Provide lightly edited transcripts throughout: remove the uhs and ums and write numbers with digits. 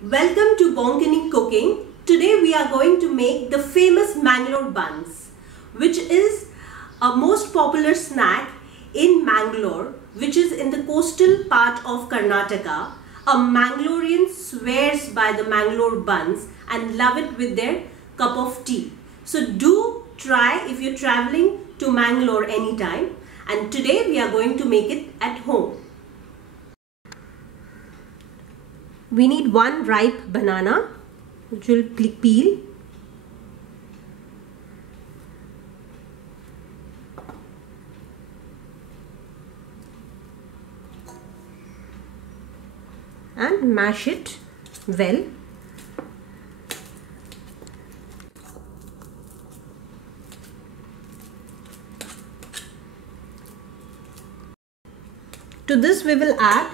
Welcome to Bonkini Cooking. Today we are going to make the famous Mangalore buns, which is a most popular snack in Mangalore, which is in the coastal part of Karnataka. A Mangalorean swears by the Mangalore buns and love it with their cup of tea. So do try if you're traveling to Mangalore anytime. And today we are going to make it at home. We need one ripe banana, which will peel. And mash it well. To this we will add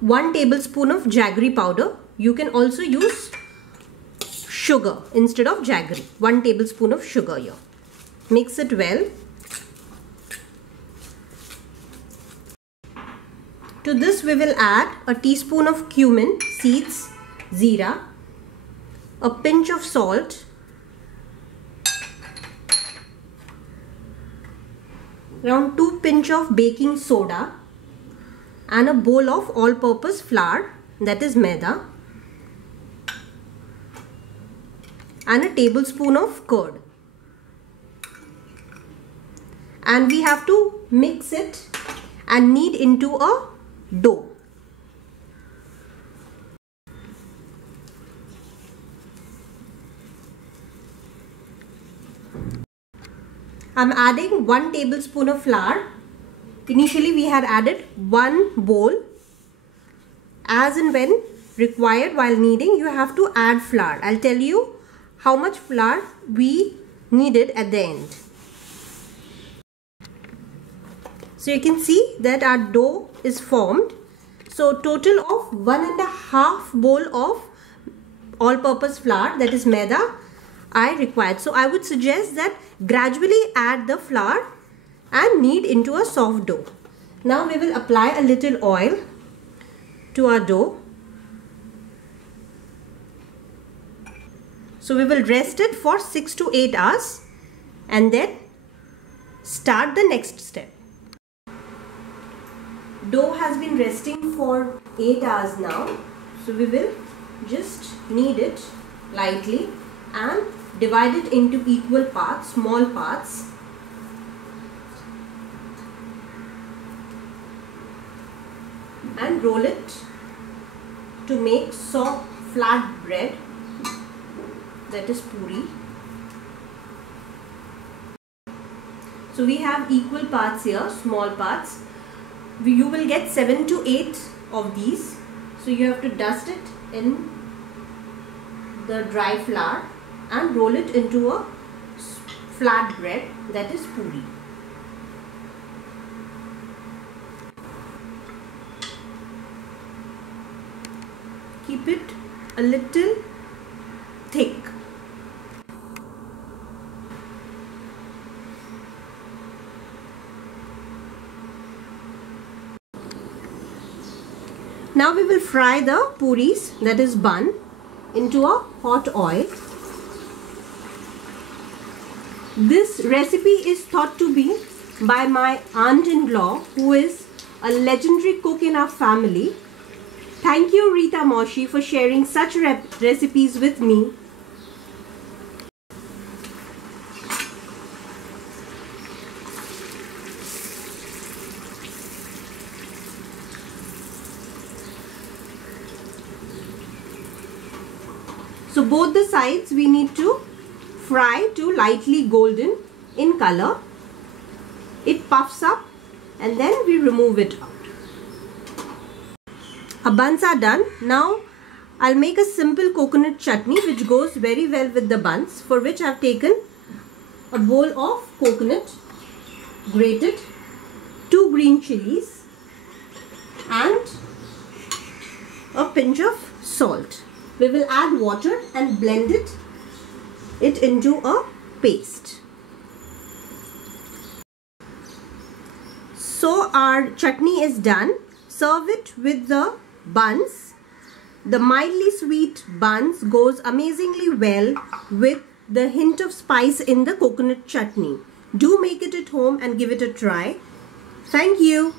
1 tablespoon of jaggery powder. You can also use sugar instead of jaggery. 1 tablespoon of sugar here. Mix it well. To this we will add a teaspoon of cumin seeds, zira, a pinch of salt, around 2 pinch of baking soda, and a bowl of all-purpose flour, that is maida, and a tablespoon of curd. And we have to mix it and knead into a dough. I'm adding 1 tablespoon of flour. Initially we had added 1 bowl. As and when required while kneading, you have to add flour. I'll tell you how much flour we needed at the end. So you can see that our dough is formed. So total of 1.5 bowl of all-purpose flour, that is maida, I required. So I would suggest that gradually add the flour and knead into a soft dough. Now we will apply a little oil to our dough. So we will rest it for 6 to 8 hours and then start the next step. Dough has been resting for 8 hours now. So we will just knead it lightly and divide it into equal parts, small parts. And roll it to make soft flat bread, that is puri. So we have equal parts here, small parts. You will get 7 to 8 of these. So you have to dust it in the dry flour and roll it into a flat bread, that is puri. Keep it a little thick. Now we will fry the puris, that is bun, into a hot oil. This recipe is thought to be by my aunt-in-law, who is a legendary cook in our family. Thank you, Rita Moshi, for sharing such recipes with me. So both the sides we need to fry to lightly golden in color. It puffs up and then we remove it out. Our buns are done. Now I'll make a simple coconut chutney which goes very well with the buns, for which I've taken a bowl of coconut, grated, 2 green chilies and a pinch of salt. We will add water and blend it into a paste. So our chutney is done. Serve it with the buns The mildly sweet buns goes amazingly well with the hint of spice in the coconut chutney. Do make it at home and give it a try. Thank you.